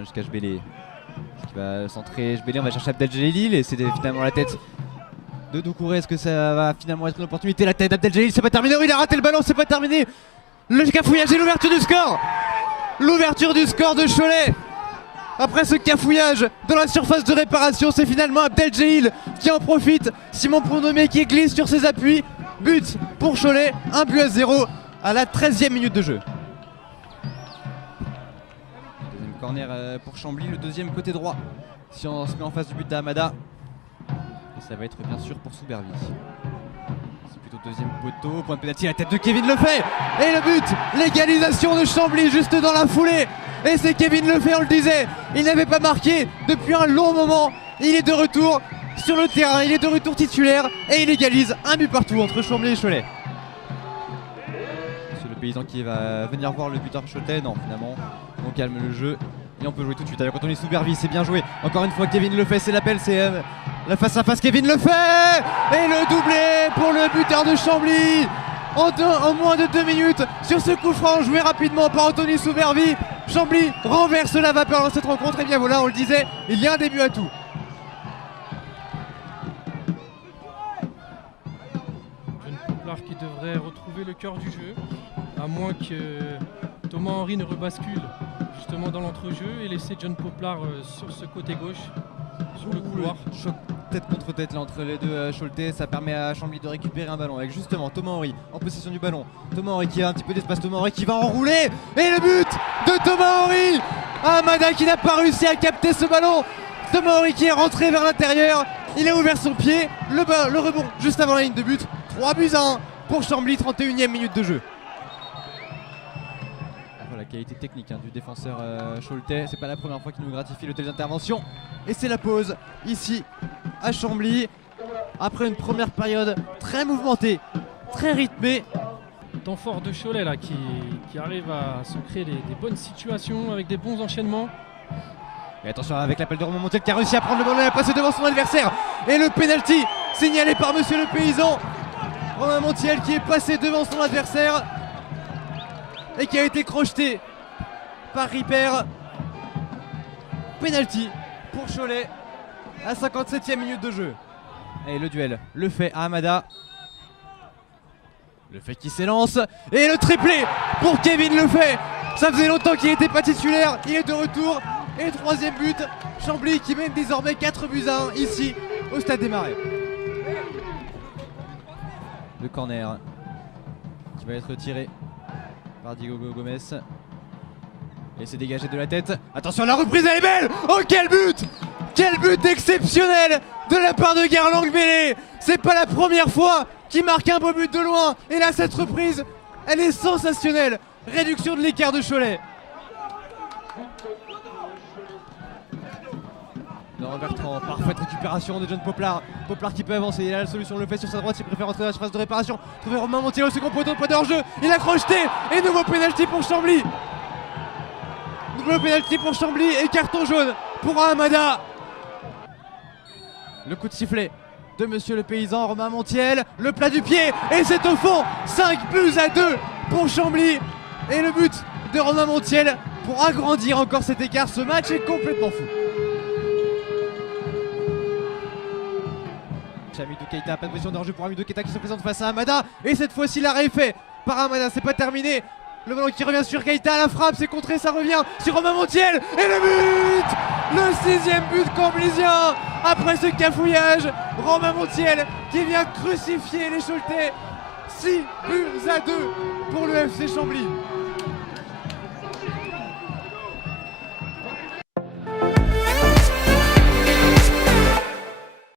bien jusqu'à Jbélé. Qui va centrer Jbélé, on va chercher Abdeljelil et c'est finalement la tête de Doucouré. Est-ce que ça va finalement être une opportunité? La tête d'Abdeljelil, c'est pas terminé. Oui, il a raté le ballon, c'est pas terminé. Le cafouillage et l'ouverture du score. L'ouverture du score de Cholet. Après ce cafouillage dans la surface de réparation, c'est finalement Abdeljelil qui en profite. Simon Prondomé qui glisse sur ses appuis. But pour Cholet, 1-0 à la 13e minute de jeu. Deuxième corner pour Chambly, le deuxième côté droit. Si on se met en face du but d'Hamada. Et ça va être bien sûr pour Soubervi. C'est plutôt deuxième poteau, point de pénalty, la tête de Kevin Lefebvre. Et le but, l'égalisation de Chambly juste dans la foulée. Et c'est Kevin Lefebvre, on le disait, il n'avait pas marqué depuis un long moment. Il est de retour sur le terrain, il est de retour titulaire et il égalise un but partout entre Chambly et Cholet. C'est le paysan qui va venir voir le buteur Cholet. Non, finalement, on calme le jeu et on peut jouer tout de suite. Alors quand on est Soubervi, c'est bien joué. Encore une fois, Kevin Lefebvre, c'est l'appel, c'est la face à face. Kevin Lefebvre et le doublé pour le buteur de Chambly. En moins de 2 minutes sur ce coup franc joué rapidement par Anthony Soubervi. Chambly renverse la vapeur dans cette rencontre. Et bien voilà, on le disait, il y a un début à tout. Jeune Poplard qui devrait retrouver le cœur du jeu, à moins que Thomas Henry ne rebascule justement dans l'entrejeu et laisser John Poplard sur ce côté gauche, sur le couloir. Choc tête contre tête là entre les deux Choletais, ça permet à Chambly de récupérer un ballon avec justement Thomas Henry en possession du ballon. Thomas Henry qui a un petit peu d'espace, Thomas Henry qui va enrouler et le but de Thomas Henry. Hamada qui n'a pas réussi à capter ce ballon. Thomas Henry qui est rentré vers l'intérieur, il a ouvert son pied, le rebond juste avant la ligne de but. 3-1 pour Chambly, 31e minute de jeu. La qualité technique du défenseur Choletais, c'est pas la première fois qu'il nous gratifie le telles interventions. Et c'est la pause ici à Chambly après une première période très mouvementée, très rythmée. Temps fort de Cholet là qui arrive à se créer des bonnes situations avec des bons enchaînements. Et attention avec l'appel de Romain Montiel qui a réussi à prendre le ballon et à passer devant son adversaire. Et le penalty signalé par Monsieur le Paysan. Romain Montiel qui est passé devant son adversaire et qui a été crocheté par Ripper. Penalty pour Cholet à 57e minute de jeu. Et le duel, le fait à Hamada. Le fait qui s'élance et le triplé pour Kevin Lefebvre. Ça faisait longtemps qu'il n'était pas titulaire, il est de retour. Et troisième but, Chambly qui mène désormais 4-1 ici au Stade des Marais. Le corner qui va être tiré par Diego Gomez. Et c'est dégagé de la tête. Attention, la reprise elle est belle. Oh quel but! Quel but exceptionnel de la part de Garland Gbélé. C'est pas la première fois qu'il marque un beau but de loin. Et là cette reprise, elle est sensationnelle. Réduction de l'écart de Cholet. Non, Bertrand, parfaite récupération de John Poplard. Poplard qui peut avancer, il a la solution, le fait sur sa droite, il préfère entrer dans la surface de réparation. Trouver Romain Montiel au second poteau, point de hors-jeu. Il a crocheté et nouveau pénalty pour Chambly. Nouveau pénalty pour Chambly et carton jaune pour Hamada. Le coup de sifflet de Monsieur le Paysan, Romain Montiel, le plat du pied et c'est au fond. 5-2 pour Chambly et le but de Romain Montiel pour agrandir encore cet écart. Ce match est complètement fou. Hamidou Keita, pas de position de hors-jeu pour Hamidou Keita qui se présente face à Hamada. Et cette fois-ci l'arrêt est fait par Hamada, c'est pas terminé. Le ballon qui revient sur Keita, la frappe, c'est contré, ça revient sur Romain Montiel. Et le but! Le 6e but camblisien. Après ce cafouillage, Romain Montiel qui vient crucifier les Choletais. 6-2 pour le FC Chambly.